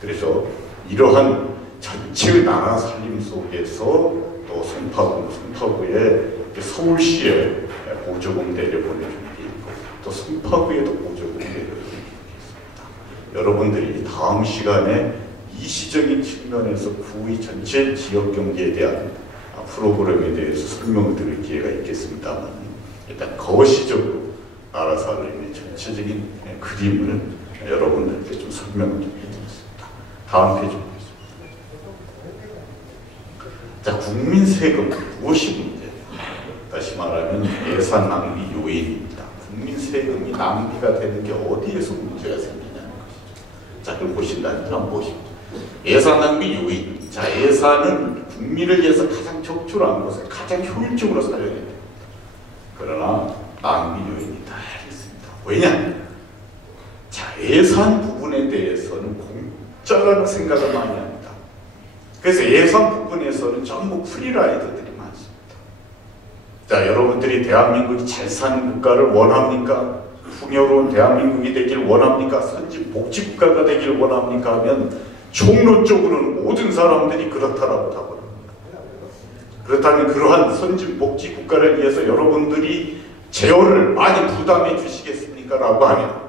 그래서 이러한 전체 나라 살림 속에서 또 송파구에 서울시에 보조공대를 보내준 게 있고 또 송파구에도 보조공대를 보내주겠습니다. 여러분들이 다음 시간에 이시적인 측면에서 구의 전체 지역 경제에 대한 프로그램에 대해서 설명을 드릴 기회가 있겠습니다만 일단 거시적으로 나라 살림의 전체적인 그림을 여러분들께 좀 설명을 좀 해드리겠습니다. 다음 페이지 보겠습니다. 자, 국민 세금 무엇이 문제? 다시 말하면 예산 낭비 요인입니다. 국민 세금이 낭비가 되는 게 어디에서 문제가 생기냐는 것이죠. 자, 그럼 보신다면 한번 보십시오. 예산 낭비 요인. 자, 예산은 국민을 위해서 가장 적절한 것을 가장 효율적으로 사용해야 됩니다. 그러나 낭비 요인이 다 있습니다. 왜냐? 자, 예산 부분에 대해서는 공짜라는 생각을 많이 합니다. 그래서 예산 부분에서는 전부 프리라이더들이 많습니다. 자, 여러분들이 대한민국이 잘 사는 국가를 원합니까? 풍요로운 대한민국이 되길 원합니까? 선진 복지국가가 되길 원합니까? 하면 총론적으로는 모든 사람들이 그렇다라고 답을 합니다. 그렇다면 그러한 선진 복지국가를 위해서 여러분들이 제어를 많이 부담해 주시겠습니까? 라고 하면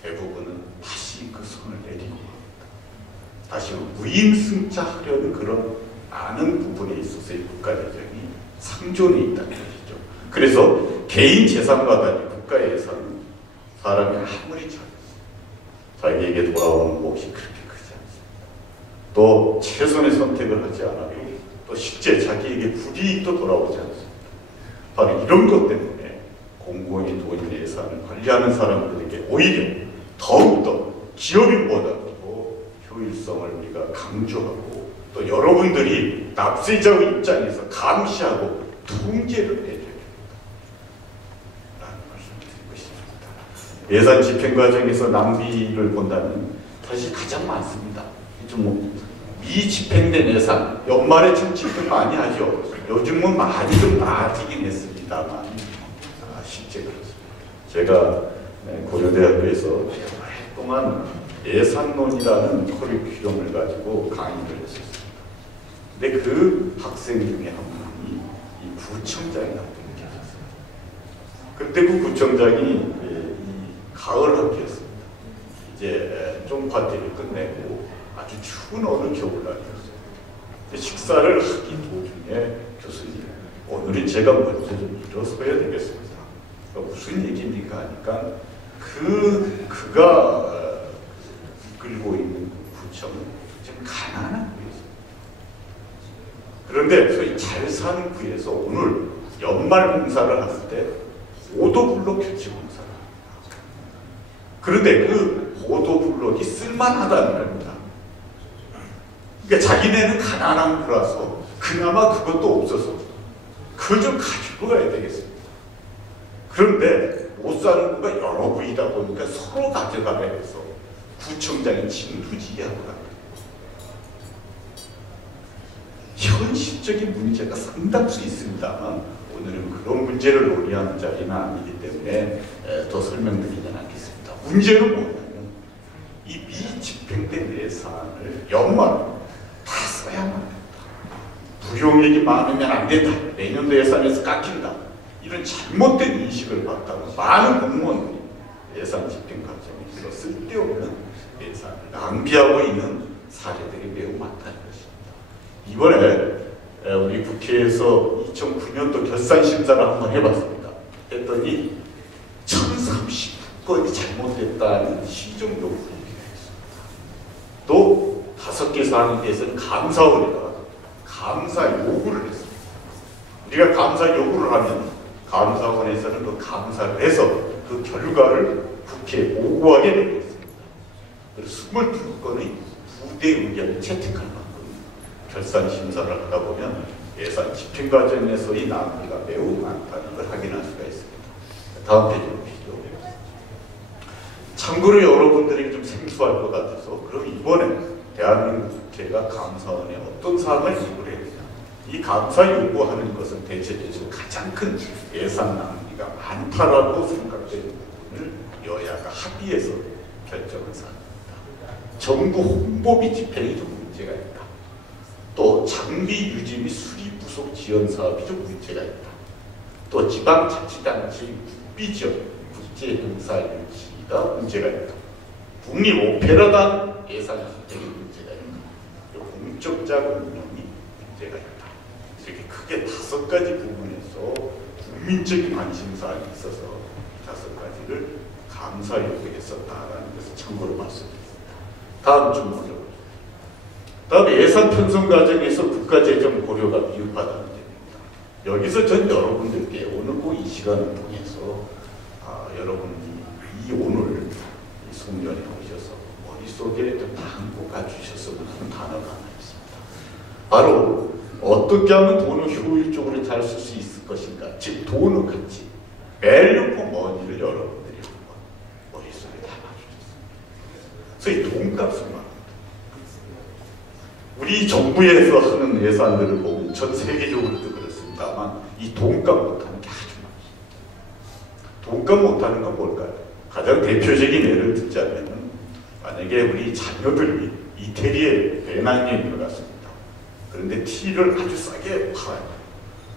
대부분은 다시 그 손을 내리고 다시 무임승차하려는 그런 많은 부분에 있어서의 국가재정이 상존해 있다는 것이죠. 그래서 개인 재산과 달리 국가 예산은 사람이 아무리 자기에게 돌아오는 몫이 그렇게 크지 않습니다. 또 최선의 선택을 하지 않아도 또 실제 자기에게 불이익도 돌아오지 않습니다. 바로 이런 것 때문에 공공의 돈 예산을 관리하는 사람들에게 오히려 더욱더 기업인보다도 효율성을 우리가 강조하고 또 여러분들이 납세자의 입장에서 감시하고 통제를 해줘야 됩니다. 라는 말씀을 드리고 싶습니다. 예산 집행 과정에서 낭비를 본다면 사실 가장 많습니다. 좀 미집행된 예산, 연말에 참 집행 많이 하죠. 요즘은 많이 좀 나아지긴 했습니다만 실제 그렇습니다. 제가 고려대학교에서 오랫동안 예산론이라는 커리큘럼을 가지고 강의를 했었습니다. 근데 그 학생 중에 한 분이 이 구청장이 나왔던 게 있었어요. 그때 그 구청장이 이 가을 학기였습니다. 이제 쫑파티를 끝내고 아주 추운 어느 겨울날이었어요. 식사를 하기 도중에 교수님, 오늘은 제가 먼저 좀 일어서야 되겠습니다. 무슨 얘기입니까? 하니까 그가 이끌고 있는 구청은 좀 가난한 구였습니다. 그런데 소위 잘 사는 구에서 오늘 연말 공사를 할 때 보도블록 교체 공사를 합니다. 그런데 그 보도블록이 쓸만하다는 겁니다. 그러니까 자기네는 가난한 구라서 그나마 그것도 없어서 그걸 좀 가지고 가야 되겠습니다. 그런데 못 사는 구가 여러 구이다 보니까 서로 가져가야 해서 구청장이 진두지휘하고 갑니다. 현실적인 문제가 상당수 있습니다만 오늘은 그런 문제를 논의하는 자리는 아니기 때문에 더 설명드리지 않겠습니다. 문제는 뭐냐면 이 미집행된 예산을 연말 다 써야만 된다. 부용액이 많으면 안 된다. 내년도 예산에서 깎인다. 이런 잘못된 인식을 받다가 많은 공무원들이 예산 집행 과정에서 쓸데없는 예산을 낭비하고 있는 사례들이 매우 많다는 것입니다. 이번에 우리 국회에서 2009년도 결산심사를 한번 해봤습니다. 했더니 1039건이 잘못됐다는 시정요구가 있습니다. 또 5개 사안에 대해서는 감사원에다가 감사 요구를 했습니다. 우리가 감사 요구를 하면 감사원에서는 그 감사를 해서 그 결과를 국회에 보고하게 되겠습니다. 그래서 22건의 부대 의견을 채택할 만큼 결산 심사를 하다 보면 예산 집행 과정에서의 낭비가 매우 많다는 걸 확인할 수가 있습니다. 다음 페이지로 보시죠. 참고로 여러분들이 좀 생소할 것 같아서 그럼 이번에 대한민국 국회가 감사원에 어떤 사항을 요구해야 되냐. 이 감사 요구하는 것은 대체적으로 가장 큰 예산 낭비가 많다라고 생각되는 부분을 여야가 합의해서 결정한 사항입니다. 정부 홍보비 집행이 좀 문제가 있다. 또 장비 유지 및 수리 부속 지원 사업이 좀 문제가 있다. 또 지방자치단체 국비지원, 국제행사 유치가 문제가 있다. 국립오페라단 예산 집행이 문제가 있다. 공적 자금 운영이 문제가 있다. 이렇게 크게 5가지 부분에서 국민적인 관심사가 있어서 5가지를 감사 요구했었다라는 것을 참고로 말씀드립니다. 다음 좀 보죠. 다음 예산 편성 과정에서 국가재정 고려가 미흡하다는 점입니다. 여기서 전 여러분들께 오늘 꼭 이 시간을 통해서 여러분이 이 오늘 이 송년회 오셔서 머릿속에 좀 담고 가주셨으면 하는 단어가 하나 있습니다. 바로 어떻게 하면 돈을 효율적으로 잘 쓸 수 있을 것인가. 즉 돈을 같이 밸류 포 머니를 여러분들이 한번 머릿속에 담아주셨습니다. 그래서 이 돈값을 말합니다. 우리 정부에서 하는 예산들을 보면 전 세계적으로도 그렇습니다만 이 돈값 못하는 게 아주 많습니다. 돈값 못하는 건 뭘까요? 가장 대표적인 예를 들자면 만약에 우리 자녀들이 이태리에 배낭여행을 갔습니다. 그런데 티를 아주 싸게 팔아요.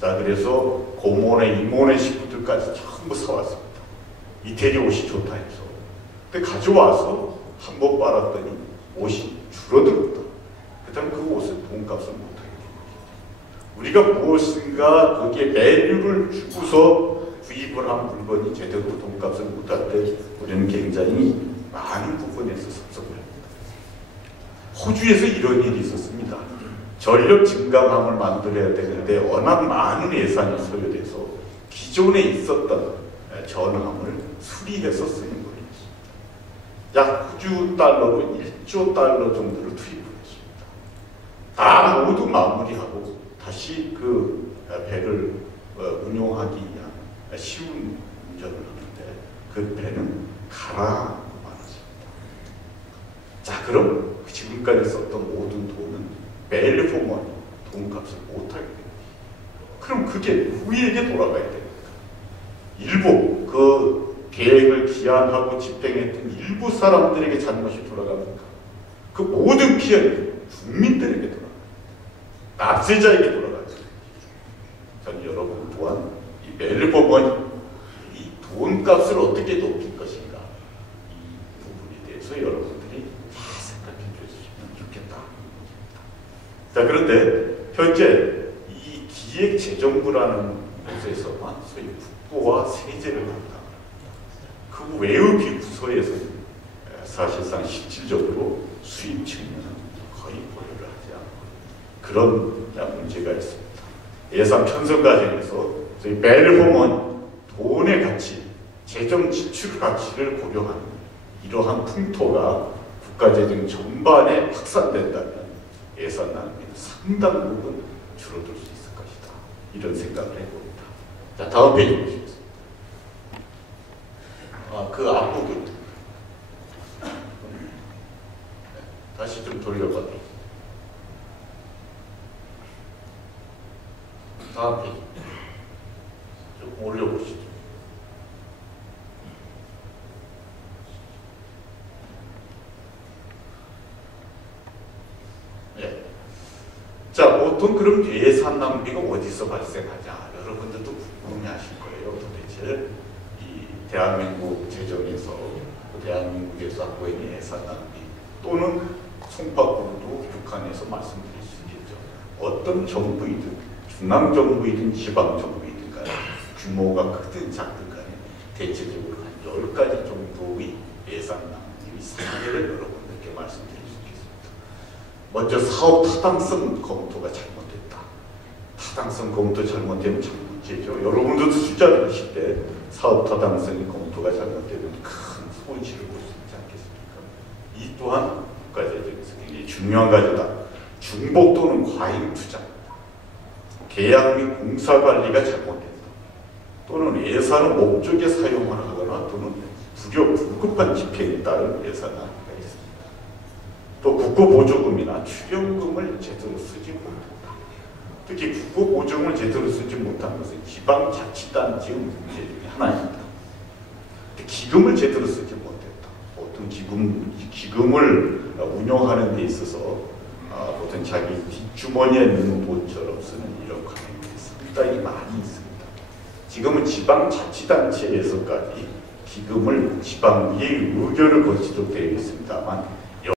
자, 그래서 고모네, 이모네 식구들까지 전부 사왔습니다. 이태리 옷이 좋다 해서. 근데 가져와서 한 번 빨았더니 옷이 줄어들었다. 그 다음 그 옷을 돈값을 못하게 됩니다. 우리가 무엇인가 거기에 밸류를 주고서 구입을 한 물건이 제대로 돈값을 못할 때 우리는 굉장히 많은 부분에서 섭섭을 합니다. 호주에서 이런 일이 있었습니다. 전력 증강함을 만들어야 되는데 워낙 많은 예산이 소요돼서 기존에 있었던 전함을 수리해서 쓰는 거였습니다. 약 호주 달러로 1조 달러 정도를 투입을 했습니다. 다 모두 마무리하고 다시 그 배를 운용하기 위한 쉬운 운전을 하는데 그 배는 가라앉고 말았습니다. 자, 그럼 지금까지 썼던 모든 돈은 밸류 포 머니, 돈값을 못하게 됩니다. 그럼 그게 누구에게 돌아가야 됩니까? 일부 그 계획을 기한하고 집행했던 일부 사람들에게 잘못이 돌아갑니까? 그 모든 피해는 국민들에게 돌아갑니다. 납세자에게 돌아가죠. 전 여러분 또한 이 밸류 포 머니, 이 돈값을 어떻게 높일 것인가, 이 부분에 대해서 여러분들이 잘 생각해 주시면 좋겠다. 자, 그런데 현재 이 기획재정부라는 곳에서만 소위 국고와 세제를 담당합니다. 그 외의 부서에서는 사실상 실질적으로 수입 측면은 거의 고려를 하지 않고 그런 문제가 있습니다. 예산 편성 과정에서 저희 밸류 포 머니, 돈의 가치, 재정 지출 가치를 고려하는 이러한 풍토가 국가재정 전반에 확산된다면 예산 낭비는 상당 부분 줄어들 수 있을 것이다. 이런 생각을 해봅니다. 자, 다음 페이지 보시겠습니다. 그 앞부분 다시 좀 돌려봐도 다음 페이지 좀 올려보시죠. 네. 자, 보통 그럼 예산 낭비가 어디서 발생하냐? 여러분들도 궁금해하실 거예요. 도대체 이 대한민국 재정에서 대한민국에서 하고 있는 예산 낭비 또는 송파구도 북한에서 말씀드릴 수 있겠죠. 어떤 정부이든 중앙정부이든 지방정부이든 간에 규모가 크든 작든 간에 대체적으로 한 10가지 정도의 예산 낭비 사례를 여러분들께 말씀드릴 수 있겠습니다. 먼저 사업 타당성 검토가 잘못됐다. 타당성 검토 잘못되면 참 문제죠. 여러분들도 숫자를 하실 때 사업 타당성이 검토가 잘못되면 큰 손실을 볼 수 있지 않겠습니까? 이 또한 국가재정에서 굉장히 중요한 과제다. 중복 또는 과잉 투자, 계약 및 공사 관리가 잘못된다. 또는 예산을 목적에 사용을 하거나 또는 불급한 집행에 따른 예산 낭비가 있습니다. 또 국고보조금이나 출연금을 제대로 쓰지 못한다. 특히 국고보조금을 제대로 쓰지 못한 것은 지방자치단체의 문제 중에 하나입니다. 기금을 제대로 쓰지 못했다. 보통 기금을 운영하는 데 있어서 보통 자기 뒷주머니에 넣는 돈처럼 쓰는 이런 관행이 상당히 많이 있습니다. 지금은 지방자치단체에서까지 기금을 지방의 의결을 거치도록 되어 있습니다만